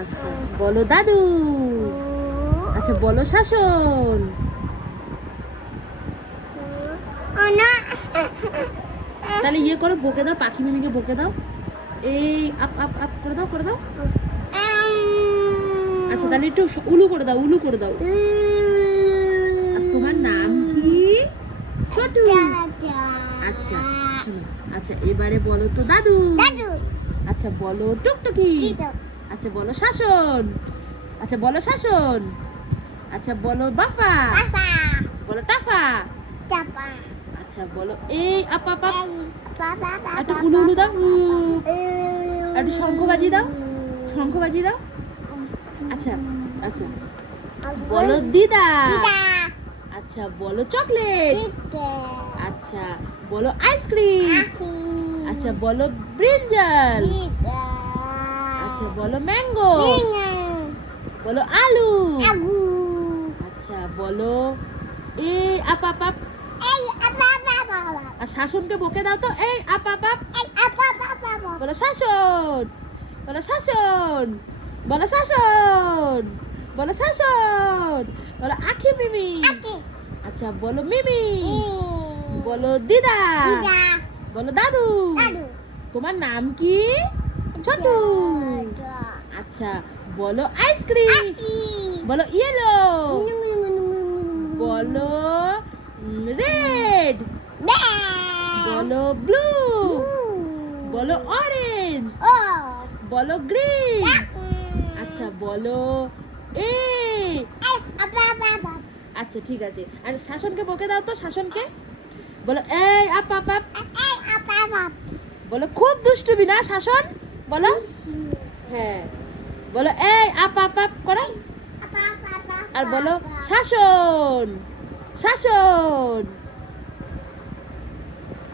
আচ্ছা বলো দাদু। আচ্ছা বলো শাসন। তাহলে ইয়ে করো, বকে দাও, পাখি মিমিকে বকে দাও। এই আপ আপ আপ করে দাও, করে দাও। আচ্ছা তাহলে একটু উলু করে দাও, উলু করে দাও। আর তোমার নাম কি? ছোটু। আচ্ছা শোনো, আচ্ছা এবারে বলো তো দাদু। আচ্ছা বলো টুকটুকি। আচ্ছা বলো শাসন। আচ্ছা বলো শাসন। আচ্ছা বলো বাফা। বলো টাফা। আচ্ছা বলো এই আপ আপ আপ। একটু উলু উলু দাও। একটু শঙ্খ বাজিয়ে দাও, শঙ্খ বাজিয়ে দাও। আচ্ছা আচ্ছা বলো দিদা। আচ্ছা বলো চকলেট। আচ্ছা বলো আইসক্রিম। আচ্ছা বলো ব্রিঞ্জাল। আচ্ছা বলো ম্যাঙ্গো। বলো আলু। আচ্ছা বলো এই আপ আপ আপ। আর শাসনকে বকে দাও তো, এই আপ আপ আপ। বলো শাসন। বলো শাসন। বলো শাসন। বলো শাসন। বলো আখি মিমি। আচ্ছা বলো মিমি। বলো দিদা। বলো দাদু। তোমার নাম কি? ছোটু। আচ্ছা বলো আইসক্রিম। বলো ইয়েলো। বলো রেড। বলো ব্লু। বলো অরেঞ্জ। বলো গ্রিন। আচ্ছা বলো এ। আচ্ছা ঠিক আছে, আর শাসনকে বকে দাও তো, শাসনকে বলো এই আপ আপ আপ। বলো খুব দুষ্টুমি না শাসন, বলো। হ্যাঁ বলো এই আপ আপ আপ করো। আর বলো শাসন, শাসন।